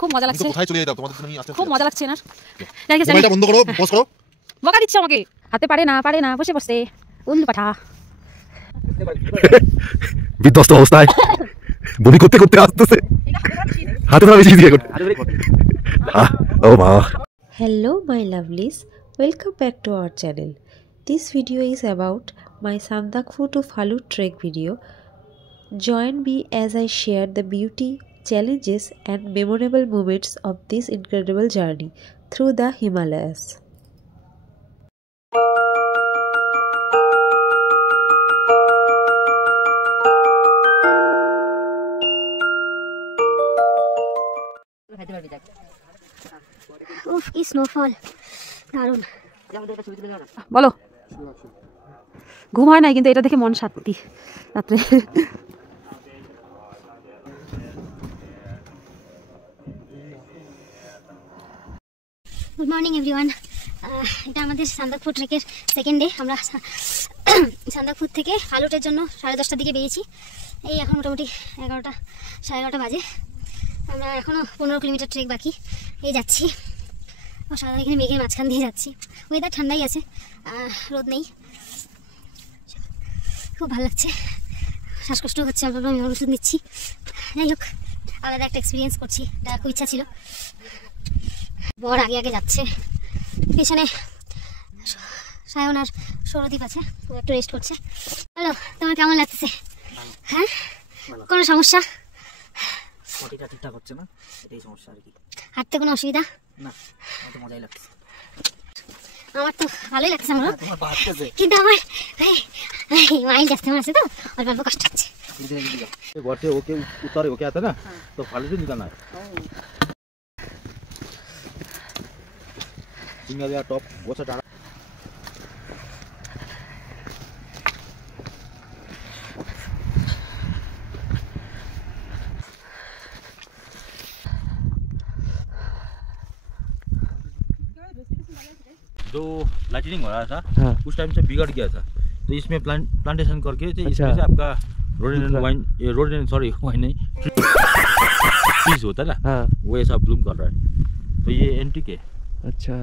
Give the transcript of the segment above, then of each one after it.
খুব মজা লাগছে। কোথায় চলে যাও তোমাদের জন্য আমি আসতে খুব মজা লাগছে না? মোবাইলটা বন্ধ করো, বস করো। বকা দিচ্ছে আমাকে। হাতে পারে না বসে বসে উল্লু পাঠা। বিধ্বস্ত অবস্থায় বমি করতে করতে আসতেছে, হাতে ধরা বেশি দিয়ে করতে। ও মা। Hello my lovelies, welcome back to our channel. This video is about my Sandakphu to Phalut trek video. Join me as I share the beauty, challenges and memorable moments of this incredible journey through the Himalayas. উফ কি snowfall, দারুণ। বলো। ঘুম হয় নাই কিন্তু এটা দেখে মন শান্তি রাত্রে। Good morning everyone. এটা আমাদের সান্দাকফু ট্রেকের সেকেন্ড ডে। আমরা সান্দাকফু থেকে ফালুটের জন্য 10:30টার দিকে বেরিয়েছি। এই এখন মোটামুটি 11টা 11:30 বাজে। আমরা এখনও 15 কিলোমিটার ট্রেক বাকি। এই যাচ্ছি, সারাদিন এখানে মেঘের মাঝখান দিয়ে যাচ্ছি। ওয়েদার ঠান্ডাই আছে, রোদ নেই, খুব ভালো লাগছে। শ্বাসকষ্ট হচ্ছে, আমি ওষুধ নিচ্ছি। যাই হোক, আলাদা একটা এক্সপিরিয়েন্স করছি, এটা খুব ইচ্ছা ছিল। বর আগে আগে যাচ্ছে, পেছনে সায়ন আর সৌরদীপ আছে, একটু রেস্ট করছে। হ্যালো, তোমার কেমন লাগছে? হ্যাঁ, কোনো সমস্যা? বডিটা ঠিকঠাক হচ্ছে না, এটাই সমস্যা আর কি। হাঁটতে কোনো অসুবিধা না, আমার তো মজাই লাগছে। আমার তো ভালোই লাগছে, আমার তোমার বাড়তেছে, কিন্তু আমার মাইন্ড আসতে আছে তো অল্প অল্প কষ্ট হচ্ছে। बॉटे ओके उतारे ओके आता ना, तो फालतू से निकालना है। सिंगल या टॉप वो सा डाला। जो लाइटनिंग हो रहा था, उस टाइम से बिगड़ गया था, तो इसमें प्लांटेशन करके इसमें से आपका रोडेंडेंट वाइन, रोडेंडेंट सॉरी वाइन नहीं, ट्रीज होता है ना, वो ऐसा ब्लूम कर रहा है। तो ये एंटीक है। अच्छा,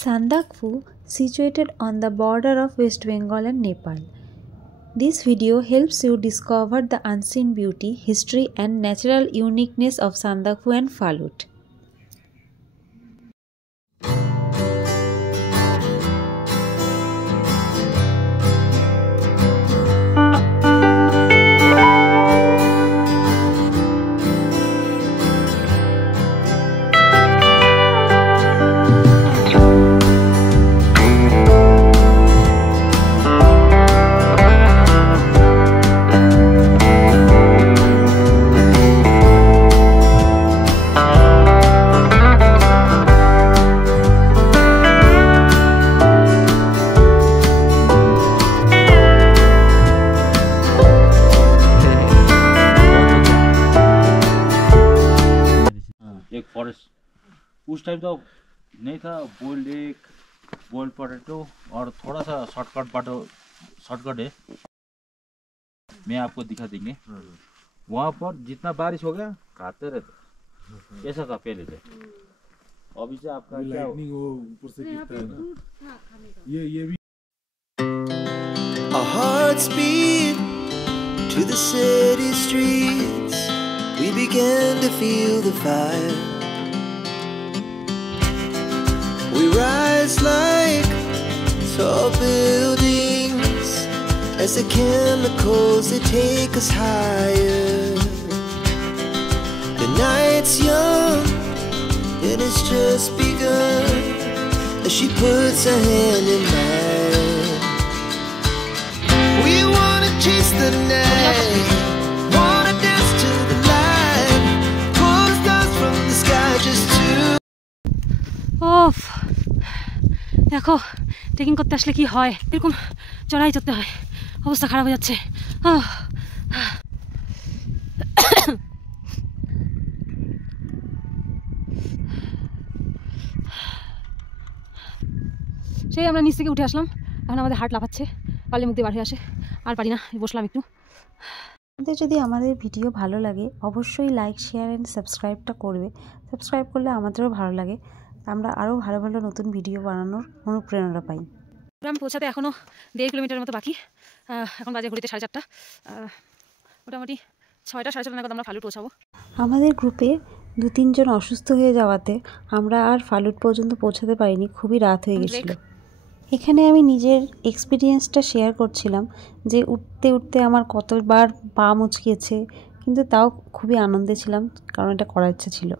Sandakphu, situated on the border of West Bengal and Nepal. This video helps you discover the unseen beauty, history and natural uniqueness of Sandakphu and Phalut. एक फॉरेस्ट उस टाइम तो नहीं था, बोल्ड एक बोल्ड पोटैटो और थोड़ा सा shortcut है, मैं आपको दिखा देंगे। वहाँ पर जितना बारिश हो गया खाते रहते, ऐसा था पहले से। अभी से आपका क्या ऊपर से गिरता है ना, ये भी। Our hearts beat to the city streets. We began to feel the fire. We rise like tall buildings as the chemicals they take us higher. The night's young and it's just begun as she puts her hand in mine. We wanna chase the night, wanna dance to the light, pull the stars from the sky just to. ওফ, দেখো trekking করতে আসলে কি হয়, এরকম চড়াই চড়তে হয়, অবস্থা খারাপ হয়ে যাচ্ছে। সেই আমরা নিচ থেকে উঠে আসলাম, এখন আমাদের হার্ট লাফাচ্ছে, পারলে মুখ দিয়ে বার হয়ে আসে, আর পারি না, বসলাম একটু। আপনাদের যদি আমাদের ভিডিও ভালো লাগে অবশ্যই লাইক, শেয়ার অ্যান্ড সাবস্ক্রাইবটা করবে। সাবস্ক্রাইব করলে আমাদেরও ভালো লাগে, আমরা আরও ভালো ভালো নতুন ভিডিও বানানোর অনুপ্রেরণা পাই। গ্রাম পৌঁছাতে এখনও 1.5 কিলোমিটার মতো বাকি। এখন বাজে ঘড়িতে 4:30। মোটামুটি 6টা 6:30 নাগাদ আমরা ফালুট পৌঁছাবো। আমাদের গ্রুপে 2-3 জন অসুস্থ হয়ে যাওয়াতে আমরা আর ফালুট পর্যন্ত পৌঁছাতে পারিনি, খুবই রাত হয়ে গেছিলো। এখানে আমি নিজের এক্সপিরিয়েন্সটা শেয়ার করছিলাম যে উঠতে উঠতে আমার কতবার পা মুচকিয়েছে, কিন্তু তাও খুবই আনন্দে ছিলাম কারণ এটা করার ইচ্ছা ছিল।